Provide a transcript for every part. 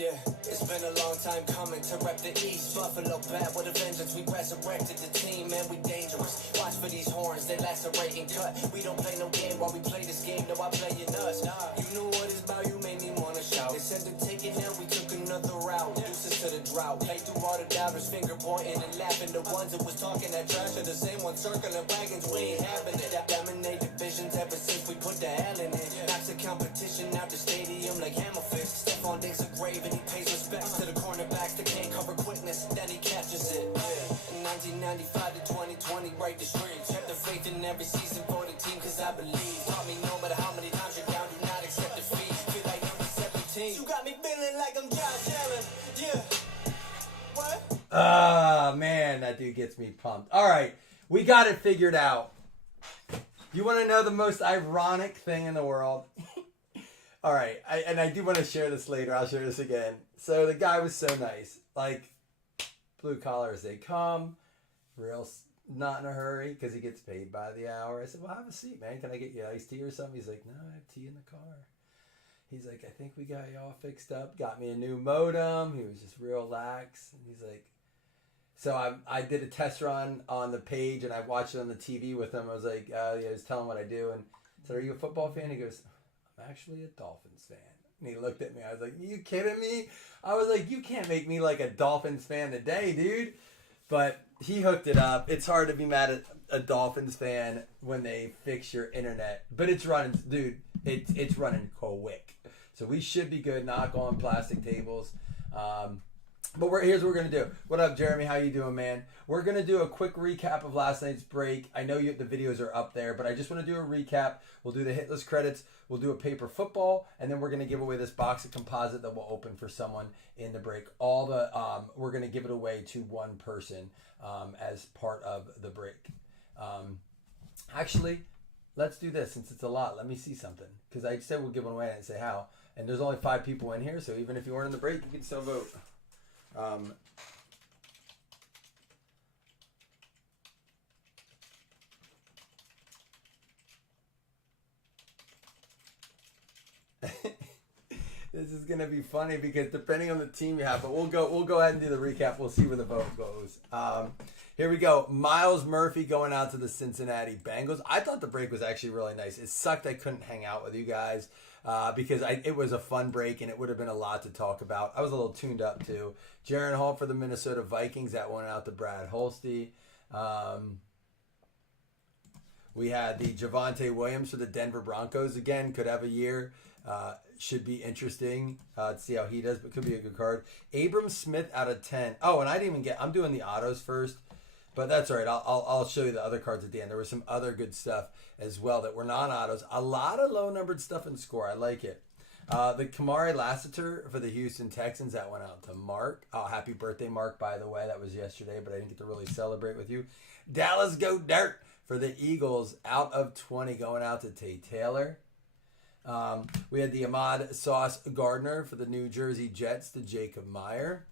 Yeah, it's been a long time coming to rep the East. Buffalo bad with a vengeance, we resurrected the team, man, we dangerous. Watch for these horns, they lacerate and cut. We don't play no game while we play this game, no, I play in us. You know what it's about, you made me wanna shout. They said to take it now, we took another route. Deuces to the drought, play through all the doubters, finger pointing and laughing. The ones that was talking that trash are the same ones circling wagons, we ain't having it. Dominate divisions ever since we put the hell in it. Knocks the competition out the stadium like hammer fist. Stephon Diggs a grave and he pays respects to the cornerbacks that can't cover quickness, then he catches it. In 1995 to 2020, right the streets. Kept the faith in every season for the team, cause I believe. Taught me no matter how many times you're down, do not accept defeat. Feel like number 17. You got me feeling like I'm Josh Allen. Yeah. What? Ah, man, that dude gets me pumped. All right, we got it figured out. You want to know the most ironic thing in the world? All right, I do want to share this later. I'll share this again. So the guy was so nice. Like, blue collar as they come. Not in a hurry because he gets paid by the hour. I said, well, have a seat, man. Can I get you iced tea or something? He's like, no, I have tea in the car. He's like, I think we got you all fixed up. Got me a new modem. He was just real lax. And he's like, so I did a test run on the page and I watched it on the TV with him. I was like, I was telling him what I do. And I said, are you a football fan? He goes, I'm actually a Dolphins fan. And he looked at me. I was like, you kidding me? I was like, you can't make me like a Dolphins fan today, dude. But he hooked it up. It's hard to be mad at a Dolphins fan when they fix your internet. But it's running, dude, it's running quick. So we should be good. Knock on plastic tables. But here's what we're going to do. What up, Jeremy? How you doing, man? We're going to do a quick recap of last night's break. I know the videos are up there, but I just want to do a recap. We'll do the hit list credits. We'll do a paper football, and then we're going to give away this box of composite that we'll open for someone in the break. We're going to give it away to one person as part of the break. Actually, let's do this since it's a lot. Let me see something because I said we'll give one away. I didn't say how. And there's only 5 people in here, so even if you weren't in the break, you can still vote. This is gonna be funny because depending on the team you have, but we'll go ahead and do the recap. We'll see where the vote goes. Here we go. Myles Murphy going out to the Cincinnati Bengals. I thought the break was actually really nice. It sucked I couldn't hang out with you guys because it was a fun break and it would have been a lot to talk about. I was a little tuned up too. Jaron Hall for the Minnesota Vikings. That went out to Brad Holste. We had the Javonte Williams for the Denver Broncos. Again, could have a year. Should be interesting to see how he does, but could be a good card. Abram Smith out of 10. Oh, and I didn't even I'm doing the autos first, but that's all right. I'll show you the other cards at the end. There was some other good stuff as well that were non-autos. A lot of low-numbered stuff in score. I like it. The Kamari Lassiter for the Houston Texans, that went out to Mark. Oh, happy birthday, Mark, by the way. That was yesterday, but I didn't get to really celebrate with you. Dallas Go Dirt for the Eagles, out of 20, going out to Tay Taylor. We had the Ahmad Sauce Gardner for the New Jersey Jets to Jacob Meyer.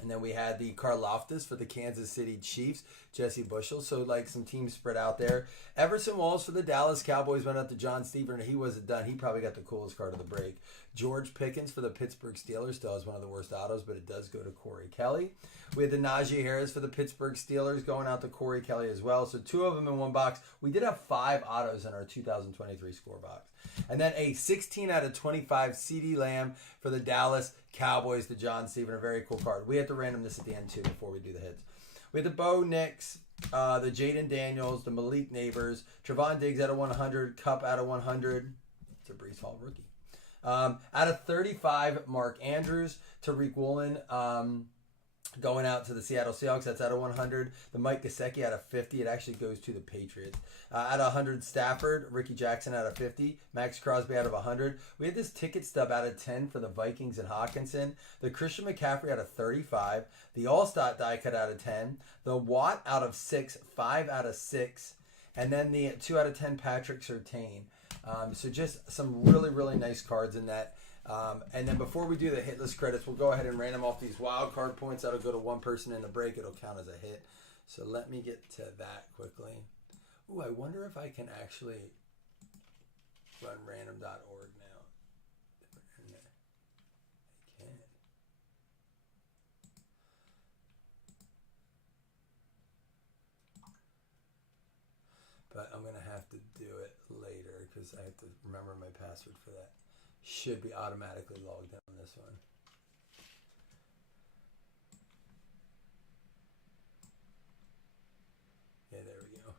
And then we had the Karlaftis for the Kansas City Chiefs, Jesse Bushel. So, like, some teams spread out there. Everson Walls for the Dallas Cowboys went out to John Stever, and he wasn't done. He probably got the coolest card of the break. George Pickens for the Pittsburgh Steelers still has one of the worst autos, but it does go to Corey Kelly. We had the Najee Harris for the Pittsburgh Steelers going out to Corey Kelly as well. So 2 of them in one box. We did have 5 autos in our 2023 score box. And then a 16 out of 25 CeeDee Lamb for the Dallas Cowboys to John Steven. A very cool card. We have to random this at the end too before we do the hits. We had the Bo Nix, the Jaden Daniels, the Malik Neighbors, Trevon Diggs out of 100, Cup out of 100. It's a Breece Hall rookie. Out of 35, Mark Andrews, Tariq Woolen, going out to the Seattle Seahawks. That's out of 100. The Mike Gesicki out of 50. It actually goes to the Patriots. Out of 100, Stafford. Ricky Jackson out of 50. Max Crosby out of 100. We had this ticket stub out of 10 for the Vikings and Hawkinson. The Christian McCaffrey out of 35. The All-Star die cut out of 10. The Watt out of 6. 5 out of 6. And then the 2 out of 10 Patrick Surtain. So just some really, really nice cards in that. And then before we do the hit list credits, we'll go ahead and random off these wild card points. That'll go to one person in the break. It'll count as a hit. So let me get to that quickly. Ooh, I wonder if I can actually run random.org now. I can. have to do it later because I have to remember my password for that. Should be automatically logged in on this one. Yeah, there we go.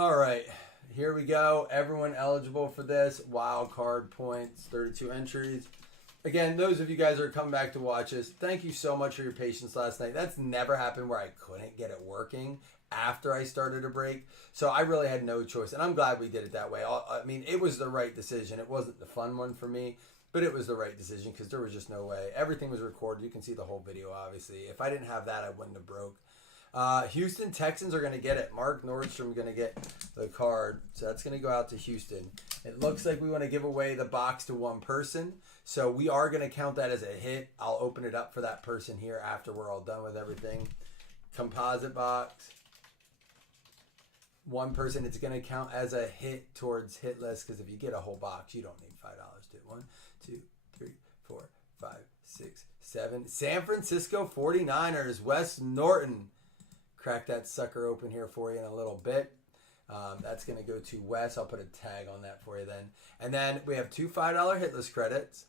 All right, here we go. Everyone eligible for this. Wild card points, 32 entries. Again, those of you guys that are coming back to watch this, thank you so much for your patience last night. That's never happened where I couldn't get it working after I started a break. So I really had no choice. And I'm glad we did it that way. I mean, it was the right decision. It wasn't the fun one for me, but it was the right decision because there was just no way. Everything was recorded. You can see the whole video, obviously. If I didn't have that, I wouldn't have broke. Houston Texans are going to get it. Mark Nordstrom going to get the card. So that's going to go out to Houston. It looks like we want to give away the box to one person. So we are going to count that as a hit. I'll open it up for that person here after we're all done with everything. Composite box. One person, it's going to count as a hit towards hit list because if you get a whole box, you don't need $5 to. 1, 2, 3, 4, 5, 6, 7. San Francisco 49ers. Wes Norton. Crack that sucker open here for you in a little bit. That's going to go to Wes. I'll put a tag on that for you then. And then we have 2 $5 hit list credits.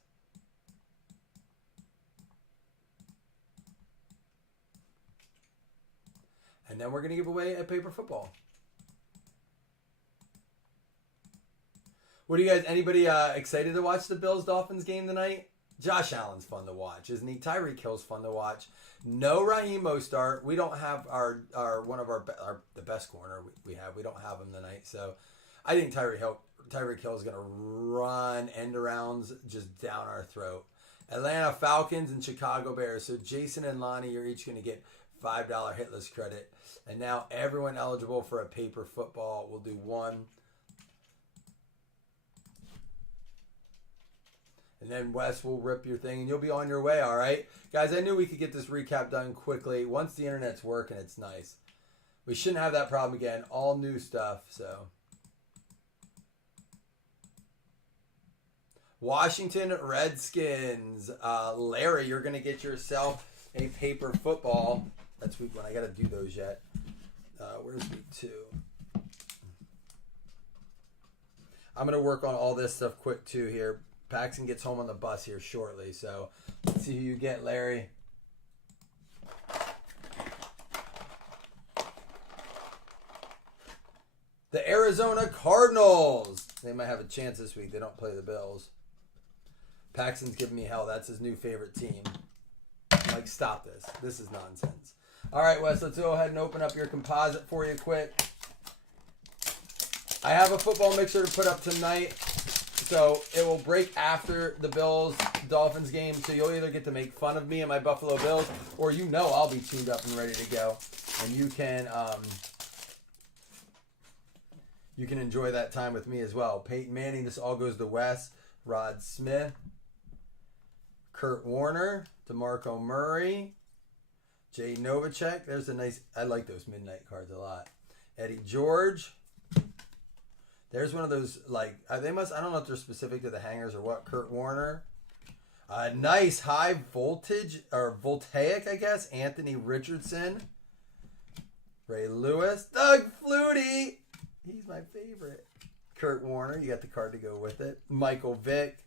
And then we're going to give away a paper football. What do you guys, anybody excited to watch the Bills-Dolphins game tonight? Josh Allen's fun to watch, isn't he? Tyreek Hill's fun to watch. No Raheem Mostert. We don't have the best corner we have. We don't have him tonight. So I think Tyreek Hill is going to run end arounds just down our throat. Atlanta Falcons and Chicago Bears. So Jason and Lonnie, you're each going to get $5 hit list credit. And now everyone eligible for a paper football will do one. And then Wes will rip your thing and you'll be on your way, all right? Guys, I knew we could get this recap done quickly. Once the internet's working, it's nice. We shouldn't have that problem again. All new stuff, so. Washington Redskins. Larry, you're going to get yourself a paper football. That's week 1. I got to do those yet. Where's week 2? I'm going to work on all this stuff quick, too, here. Paxton gets home on the bus here shortly, so let's see who you get, Larry. The Arizona Cardinals. They might have a chance this week. They don't play the Bills. Paxton's giving me hell. That's his new favorite team. I'm like, stop this. This is nonsense. All right, Wes, let's go ahead and open up your composite for you quick. I have a football mixer to put up tonight. So it will break after the Bills-Dolphins game. So you'll either get to make fun of me and my Buffalo Bills, or you know I'll be tuned up and ready to go. And you can enjoy that time with me as well. Peyton Manning, this all goes to Wes. Rod Smith. Kurt Warner. DeMarco Murray. Jay Novacek. There's a nice, I like those midnight cards a lot. Eddie George. There's one of those, like, they must, I don't know if they're specific to the hangers or what. Kurt Warner. Nice high voltage, or voltaic, I guess. Anthony Richardson. Ray Lewis. Doug Flutie. He's my favorite. Kurt Warner. You got the card to go with it. Michael Vick.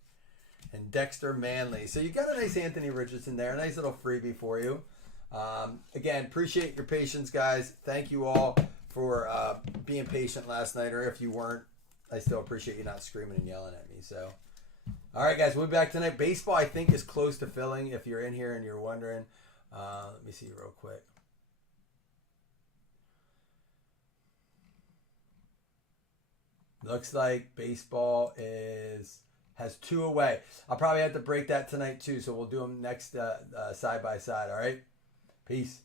And Dexter Manley. So you got a nice Anthony Richardson there. A nice little freebie for you. Again, appreciate your patience, guys. Thank you all for being patient last night. Or if you weren't, I still appreciate you not screaming and yelling at me. So, all right, guys, we'll be back tonight. Baseball, I think, is close to filling. If you're in here and you're wondering, let me see real quick. Looks like baseball has 2 away. I'll probably have to break that tonight too, so we'll do them next side by side. All right, peace.